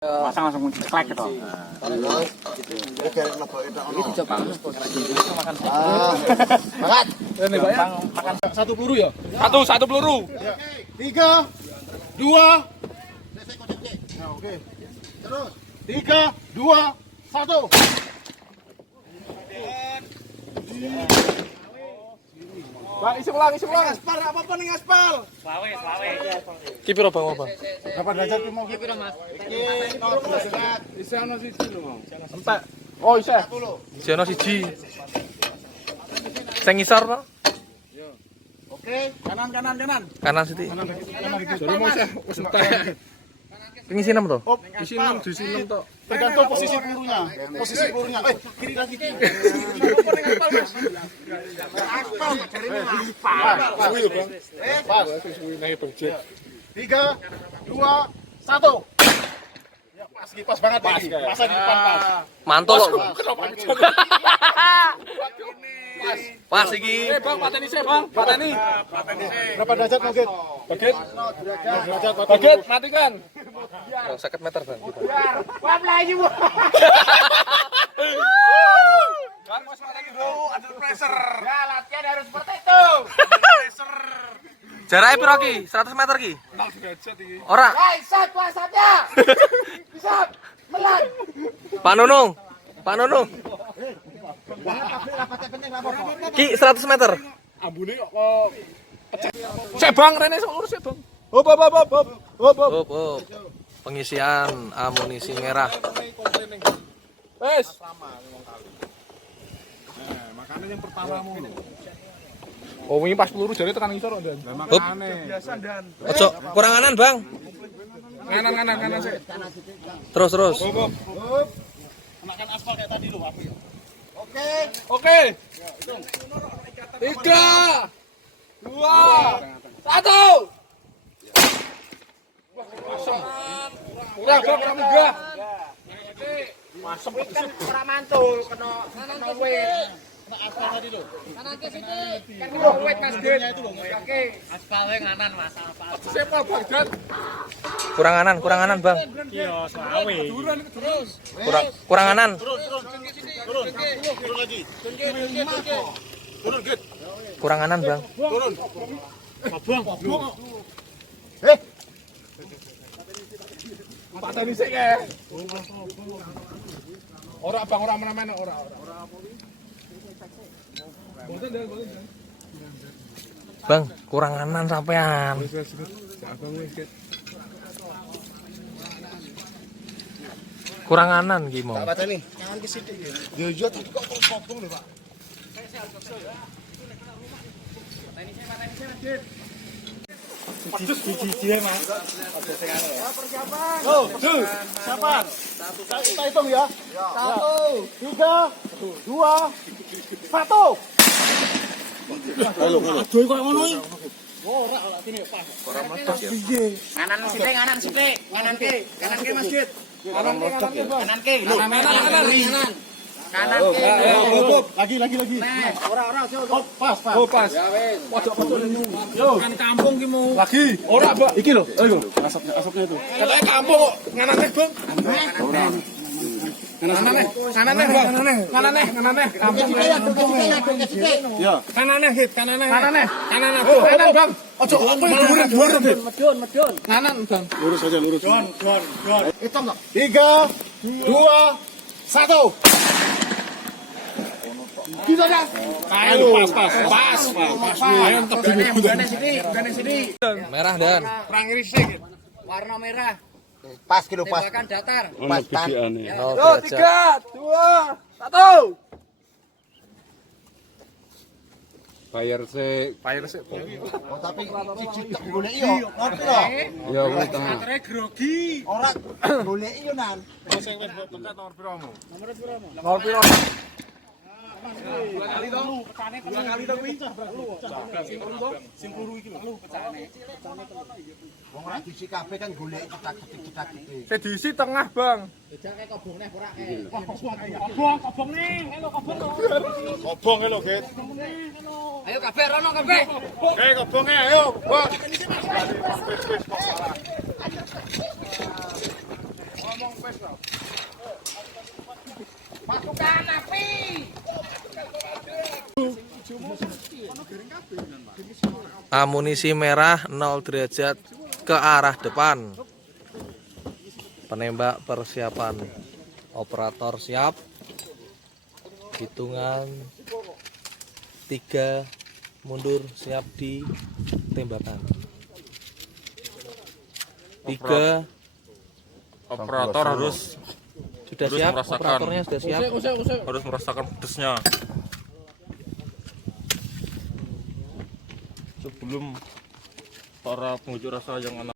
Masang langsung ceklek gitu. Ini dicoba makan. Makan. Ini makan satu peluru ya? Satu peluru. 3, 2. Oke. Terus. 3, 2, 1. Bang, isi ulang. Aspal apa ning aspal? Slawe. Ki piro Bang apa? Berapa derajat mau ki piro, Mas? Iki 0 derajat. Isi ana siji lho, Bang. Empek. Oh, isi. Isi ana siji. Sing ngisor to? Oke, kanan. Kanan Siti. Jare mau sih wis entek. Pengisi 6 to? Isi 6 diisi 6 tok. Tergantung posisi pelurunya. Kiri lagi ki. Aspal jare ini aspal. Pas. 3, 2, 1. Ya pas banget ini. Masa di depan pas. Mantul lho. Pas iki. Bang, pateni sih, Bang. Pateni. Berapa derajat mau Git? Baget. Derajat Baget, matikan. 50 meter Bang. Wah, melayu. Bang, Mas mateni, Bro. Under pressure. Ya, latihan harus seperti itu. Jarake piro ki? 100 meter ki? 0 derajat iki. Ora. Isat puasanya. Bisa melan. Pak Nunung. Ki 100 meter. Ambune kok pecah. Sik, Bang, rene sok lurus sik, Bang. Hop. Hop. Pengisian amunisi merah. Wes. Makanya yang pertamamu. Oh, wingi pas peluru jare tekan ngisor kok, Dan. Hop. Biasa, Dan. Ojo kurang kanan, Bang. Kanan sik. Terus. Hop. Makan aspal kayak tadi loh, api. Oke. 3, 2, 1. Kurang munggah. Masuk kan ora mantul kena wit. Kena aspal tadi loh. Kanan ke sini. Kan kena wit Mas Dit. Oke. Aspalnya nganan Mas, apa? Siapa Bang Dan? Kurang kanan, Bang. Iya, selawe. Terus. Kurang kanan. Turun lagi. Turun, Git. Kurang kanan, Bang. Turun. Abang. Pak tadi sik kae. Ora Bang, ora men-men ora. Boten. Bang, kurang kanan sampean. Wis. Abang wis, Git. Kurang kanan ki mau. Apa tadi? Jangan ke situ. Dia tapi kok kobong lho, Pak. Mas. Oh, siapa? Kita hitung ya. 1, 3, 2, 1. Halo. Aduh kok ngono iki. Ora sini pas. Kanan sithik. Kanan ke Mas Git. Kanan ke. Kanan ke. Lagi. Ora. Pas. Oh, pas. Pojok-pojok yo. Kan kampung ki mau. Lagi. Ora, Mbak. Iki lho. Ayo. Asapnya itu. Katanya kampung kok nganane, Bang. Kanane. Kampung. Ya. Kanane, Git. Kanan, Bang. Ojo dhuwur, Git. Medun. Kanan, Bang. Lurus aja. Don. Hitung tak? 3, 2, 1. Kita dah. Ayo, pas. Ayo tebing. Sini. Merah dan Perang irisik, Git. Warna merah. Pas kilo pas. Tembakan datar. Pas tan. 0 Yo, derajat. 3, 2, 1. Bayar sik. Oh tapi cici tak golek yo. Ngerti lho. Ya kuwi tengah. Baterai grogi. Ora golek yo nan. Nomor piro? Dua kali to kuwi. Sing peluru iki lho. Wong ora diisi kabeh kan golek cetak. Saya diisi tengah, Bang. Kobong lho, Git. Ayo kabeh rono kabeh. Oke, kobonge ayo. Wah. Masukkan api. Amunisi merah 0 derajat ke arah depan. Penembak persiapan. Operator siap. Hitungan 3 mundur siap ditembakkan. 3 Operator harus sudah siap, merasakan. operatornya sudah siap. harus merasakan pedesnya sebelum para pengunjuk rasa yang